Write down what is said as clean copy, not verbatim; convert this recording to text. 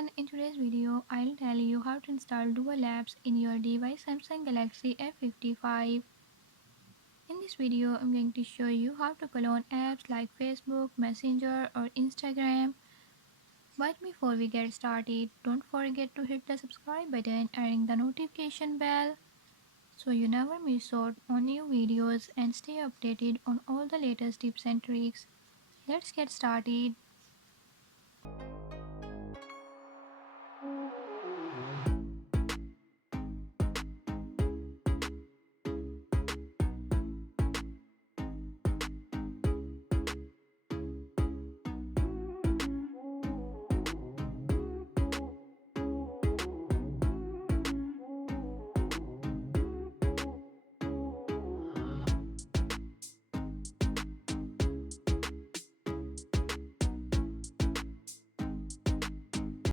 everyone, in today's video I'll tell you how to install dual apps in your device Samsung Galaxy F55. In this video I'm going to show you how to clone apps like Facebook, Messenger or Instagram. But before we get started, don't forget to hit the subscribe button and ring the notification bell so you never miss out on new videos and stay updated on all the latest tips and tricks. Let's get started.